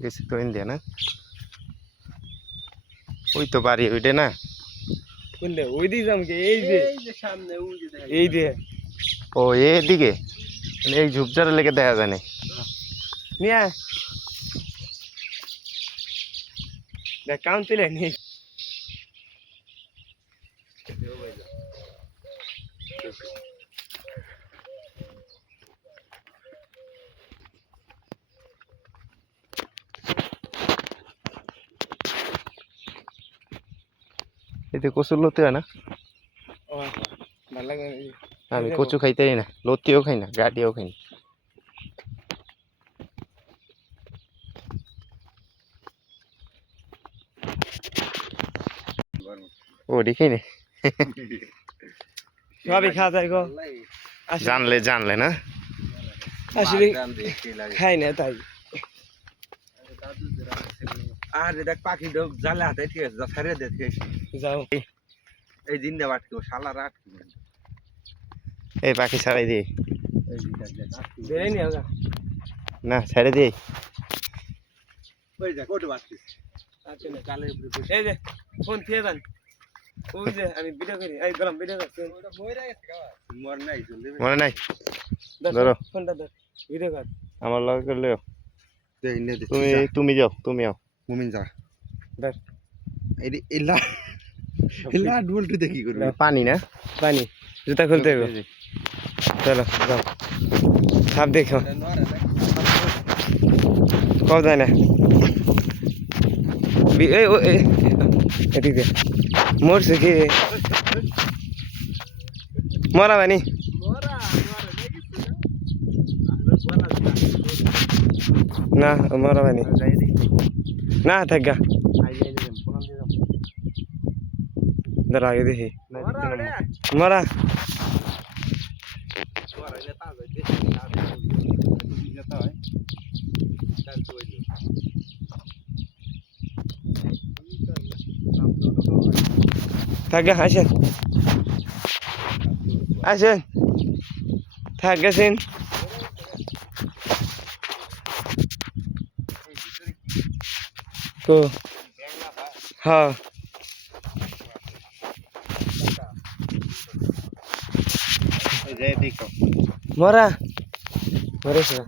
গেছে তো ইন্ডিয়া না ওই তো বাড়ি ওইটা না কোনটা ওই দিকে যামকে এই যে সামনে ওই যে এই যে ও এইদিকে এই ঝুপঝাড়ে লেগে দেখা যায় না নিয়ে দেখ কাউন্ট তুলে নি এতে কচুর লতি হয় না ও ভালো লাগে আমি কচু খাইতেই না লতিও খাই না গাটিও খাই না ও দেখাই না সবই খাওয়া যায় গো জানলে জানলে না আসলে খাই না তাই আর দেখ পাখি জালে হাতে ঠিক আছে ছাড়িয়ে দে ঠিক আছে যাও এই দিন দেওয়া আটকে শালা রাত এই পাখি ছাড়াই দিই বেরে নি আগা না ছেড়ে দিই ওই দেখ ওটা বাচ্চিস আচ্ছা না কালে এই যে ফোন দিয়ে দেন ওই যে আমি ভিডিও করি এই গরম ভিডিও করছি ওটা মইরা গেছে গাওয়া মর নাই জলদি মনে নাই ধরো ফোনটা ধর ভিডিও কর আমার লগে করলেও দে ইনে দে তুমি যাও তুমি আও মুমিন যা ধর এই ইলা ইলা ডুলতে দেখি করবে পানি না পানি জুতা খুলতে হবে চলো যাও সাপ দেখো কও যায় না এই এদিকে মরছে কি মরা বানি না মরা বানি না থাকা ধর আগে দেখি মরা থাকা আসেন আসেন থাক গেছেন তো হ্যাঁ মরা মরেছে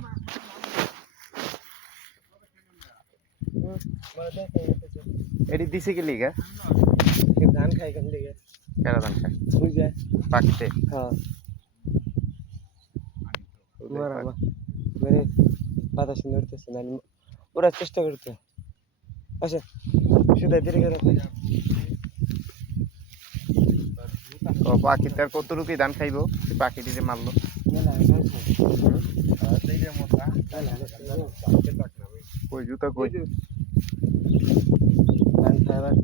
এটি দিছে কি লিগা ধান খাই কেন লেগে কেন ধান খায় বুঝ যায় পাখিতে হ্যাঁ মরা মানে বাতাস নড়তেছে না ওরা চেষ্টা করতে আচ্ছা শুধু ধীরে ধীরে ও পাখিটার কতটুকুই ধান খাইবো পাখিটিতে মারলো কই জুতা কই ধান খাইবার